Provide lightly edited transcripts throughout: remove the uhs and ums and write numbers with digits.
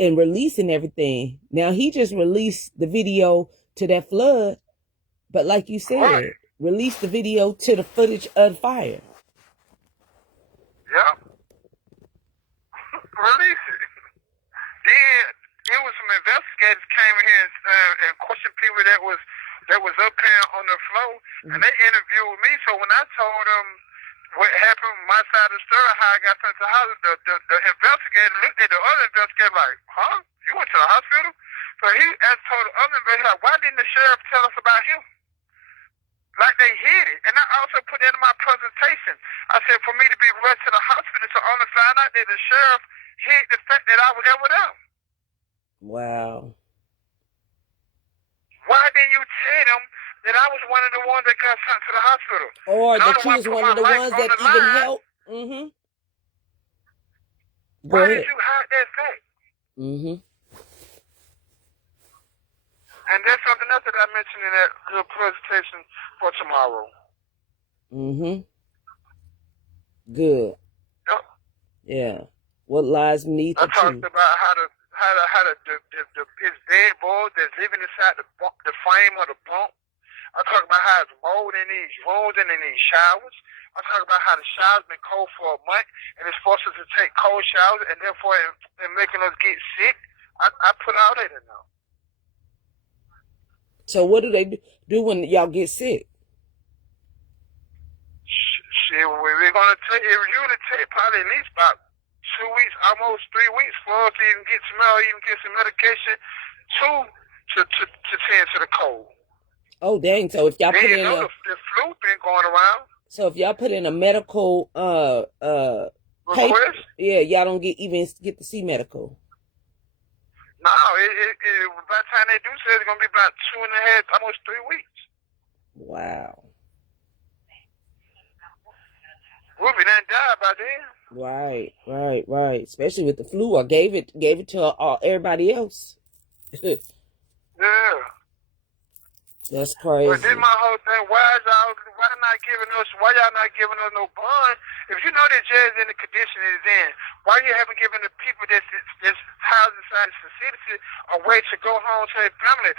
and releasing everything. Now he just released the video to that flood, but like you said, release the video to the footage of the fire. Yep. Release it. Then it was some investigators came here and questioned people that was up here on the floor, and they interviewed me. So when I told them what happened on my side of the story, how I got sent to the hospital, the investigator looked at the other investigator like, huh? You went to the hospital? So he told the other investigator, like, why didn't the sheriff tell us about him? Like they hid it. And I also put that in my presentation. I said for me to be rushed to the hospital to only find out that the sheriff hid the fact that I was ever there. Wow. Why didn't you tell them that I was one of the ones that got sent to the hospital? Or that you was one of the ones that even helped? Mm-hmm. Why did you hide that fact? Mm-hmm. And that's something else that I mentioned in that little presentation for tomorrow. Mm-hmm. Good. Yep. Yeah. What lies beneath the truth. I talked about how his dead boy that's living inside the frame of the bunk. I talk about how it's mold in these rooms and in these showers. I talk about how the shower's been cold for a month and it's forced us to take cold showers and therefore it's making us get sick. I put all that in there. So what do they do when y'all get sick? Shit, we're going to take, it usually take probably at least about 2 weeks, almost 3 weeks for us to even get some medication to tend to the cold. Oh, dang. So if y'all put in the flu been going around. So if y'all put in a medical request, y'all don't get to see medical. No, by the time they do say it's gonna be about 2.5, almost 3 weeks. Wow. We'll be done died by then. Right. Especially with the flu, I gave it to everybody else. Yeah. That's crazy. But then my whole thing, why y'all not giving us no bond? If you know that jail's in the condition it's in, why you haven't given the people that's housed inside the facility a way to go home to their family?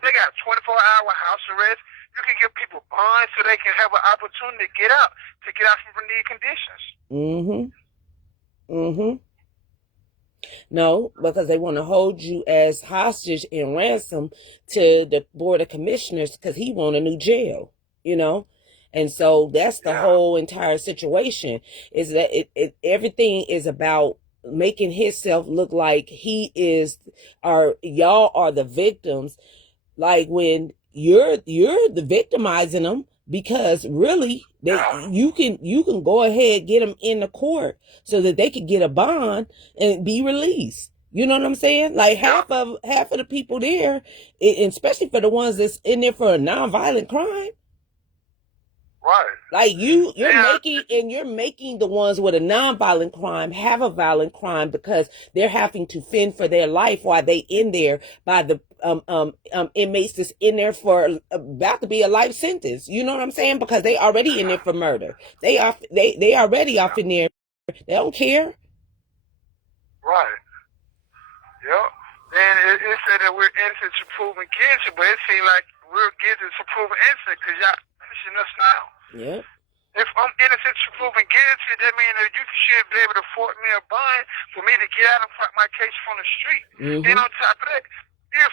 They got 24-hour house arrest. You can give people bonds so they can have an opportunity to get out from these conditions. No, because they want to hold you as hostage and ransom to the Board of Commissioners because he want a new jail, And so that's the whole entire situation, is that everything is about making himself look like y'all are the victims. Like when you're the victimizing them, because really you can go ahead, get them in the court so that they could get a bond and be released. You know what I'm saying? Like half of the people there, especially for the ones that's in there for a nonviolent crime. Right. Like you're making the ones with a nonviolent crime have a violent crime because they're having to fend for their life while they in there by the inmates that's in there for about to be a life sentence. You know what I'm saying? Because they already in there for murder. They already off in there. They don't care. Right. Yep. And it said that we're innocent to proven guilty, but it seems like we're guilty to proven innocent because y'all pushing us now. Yeah. If I'm innocent to proven guilty, that means that you should be able to afford me a bond for me to get out and fight my case from the street. Then on top of that, if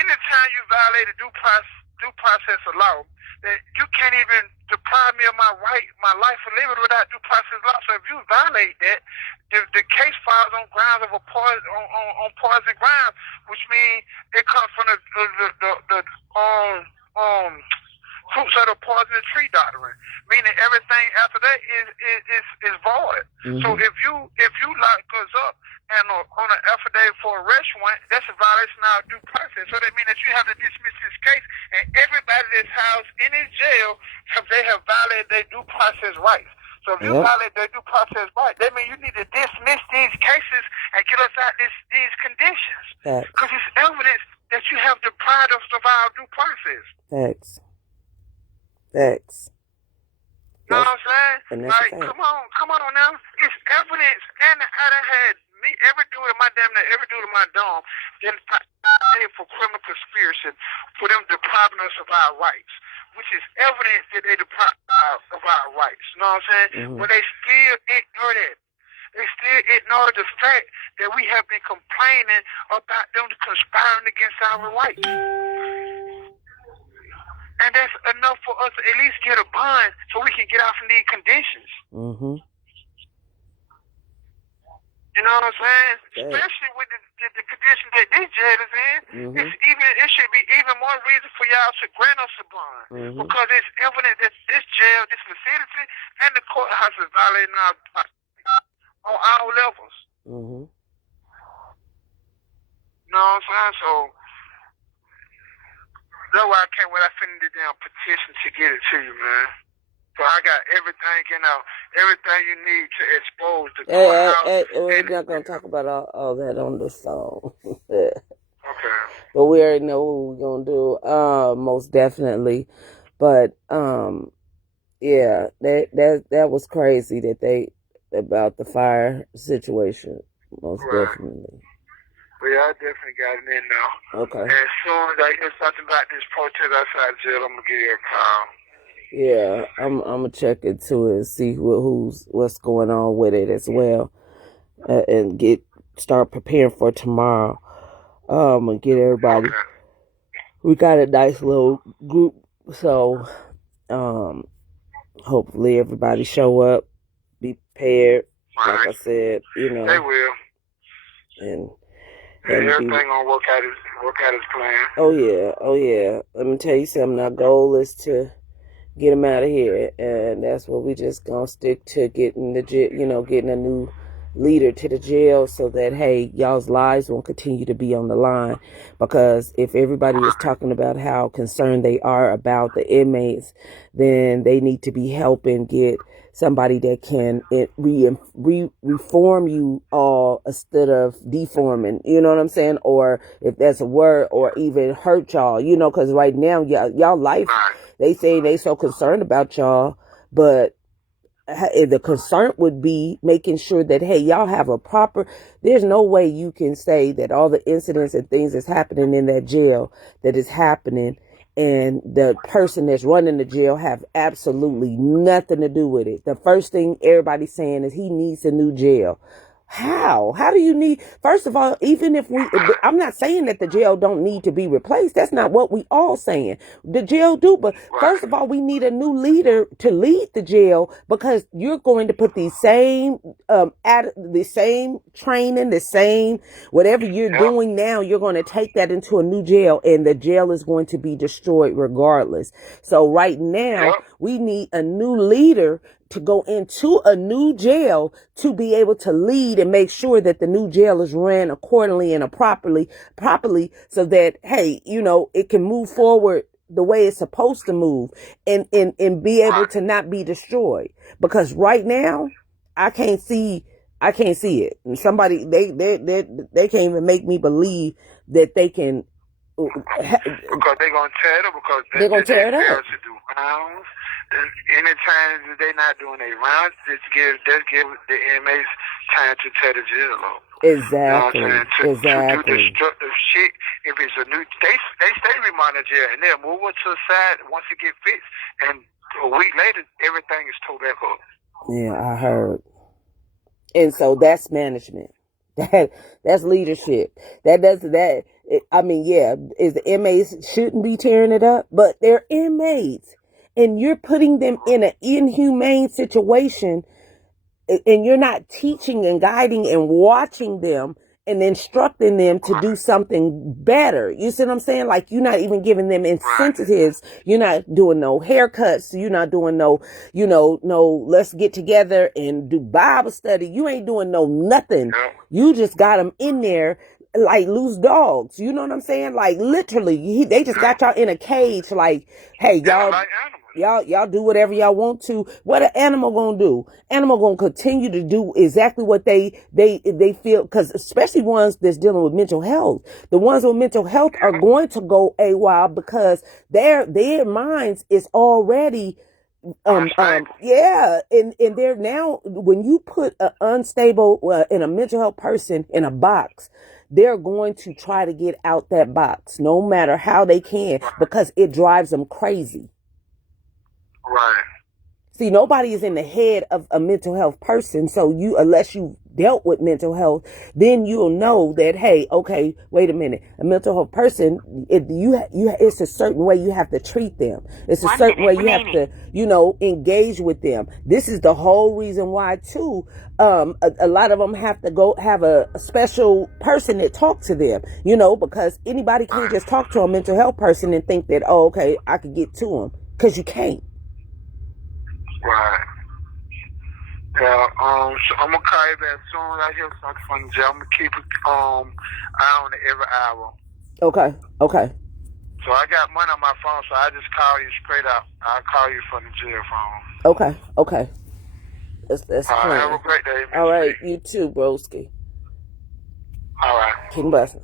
anytime you violate a due process of law, that you can't even deprive me of my right, my life or liberty without due process law. So if you violate that, the case files on grounds of on poison grounds, which means it comes from the fruits of the poison tree doctrine, meaning everything after that is void. So if you lock us up and on an affidavit for arrest warrant, that's a violation of our due process. So that means that you have to dismiss this case, and everybody that's housed in this jail have violated their due process rights. So if you violate their due process rights, that means you need to dismiss these cases and get us out these conditions. Because it's evidence that you have deprived us of our due process. Facts. You know what I'm saying? Like, come on now. It's evidence, and I done had every dude in my dorm, then paid for criminal conspiracy for them depriving us of our rights, which is evidence that they deprive of our rights. You know what I'm saying? Mm-hmm. But they still ignore that. They still ignore the fact that we have been complaining about them conspiring against our rights. And that's enough for us to at least get a bond so we can get out from these conditions. Mm-hmm. You know what I'm saying? Yeah. Especially with the condition that this jail is in. Mm-hmm. It should be even more reason for y'all to grant us a bond. Mm-hmm. Because it's evident that this jail, this facility, and the courthouse is violating our on all levels. Mm-hmm. You know what I'm saying? So that's why I can't wait. I finished the damn petition to get it to you, man. So I got everything you need to expose the courthouse. We're not gonna talk about all that on the song. Okay. But we already know what we're gonna do. Most definitely. But yeah, that was crazy that they about the fire situation. Most definitely. But yeah, I definitely got it in now. Okay. And as soon as I hear something about this protest outside jail, I'm gonna give you a call. Yeah, I'm gonna check into it and see what's going on with it as well, and start preparing for tomorrow. And get everybody. Okay. We got a nice little group, so hopefully everybody show up, be prepared. Right. Like I said, they will. And everything gonna work out as planned. Oh yeah. Let me tell you something. Our goal is to get them out of here, and that's what we just gonna stick to, getting getting a new leader to the jail, so that hey, y'all's lives won't continue to be on the line. Because if everybody is talking about how concerned they are about the inmates, then they need to be helping get somebody that can reform you all instead of deforming, you know what I'm saying? Or if that's a word, or even hurt y'all, because right now y'all life, they say they so concerned about y'all, but the concern would be making sure that, hey, y'all have a proper, there's no way you can say that all the incidents and things that's happening in that jail that is happening and the person that's running the jail have absolutely nothing to do with it. The first thing everybody's saying is he needs a new jail. How do you need, first of all, even if I'm not saying that the jail don't need to be replaced. That's not what we all saying. The jail do, but first of all, we need a new leader to lead the jail, because you're going to put the same, the same training, the same, whatever you're doing now, you're going to take that into a new jail, and the jail is going to be destroyed regardless. So right now, we need a new leader to go into a new jail to be able to lead and make sure that the new jail is ran accordingly and properly, so that, hey, it can move forward the way it's supposed to move, and be able to not be destroyed. Because right now, I can't see it. And somebody, they can't even make me believe that they can. Because they're going to tear it up. Because they're going to tear it up. To do rounds. Anytime they're not doing a rounds, just give the inmates time to tear the jail up. Exactly. You know what I'm saying? To do destructive shit. If it's a new, they stay remind the jail, and they'll move it to the side once it get fixed, and a week later everything is towed back up. Yeah, I heard. And so that's management. That's leadership. Is the inmates shouldn't be tearing it up, but they're inmates, and you're putting them in an inhumane situation, and you're not teaching and guiding and watching them and instructing them to do something better. You see what I'm saying? Like, you're not even giving them incentives. You're not doing no haircuts. You're not doing no, let's get together and do Bible study. You ain't doing nothing. You just got them in there like loose dogs. You know what I'm saying? Like, literally, they just got y'all in a cage. Like, hey, y'all do whatever y'all want to. What an animal gonna do? Animal gonna continue to do exactly what they feel, because especially ones that's dealing with mental health. The ones with mental health are going to go AWOL, because their minds is already Yeah, and they're now, when you put an unstable and a mental health person in a box, they're going to try to get out that box no matter how they can, because it drives them crazy. Right. See, nobody is in the head of a mental health person. So unless you dealt with mental health, then you'll know that, hey, okay, wait a minute. A mental health person, it's a certain way you have to treat them. It's a certain way you have to, engage with them. This is the whole reason why, too, a lot of them have to go have a special person that talk to them, because anybody can't just talk to a mental health person and think that, oh, okay, I could get to them, because you can't. Right. Yeah, so I'm gonna call you back soon as I hear something from the jail. I'm gonna keep eye on it every hour. Okay. So I got money on my phone, so I just call you straight up. I'll call you from the jail phone. Okay. That's have a great day, man. All right, you too, broski. All right. King blessing.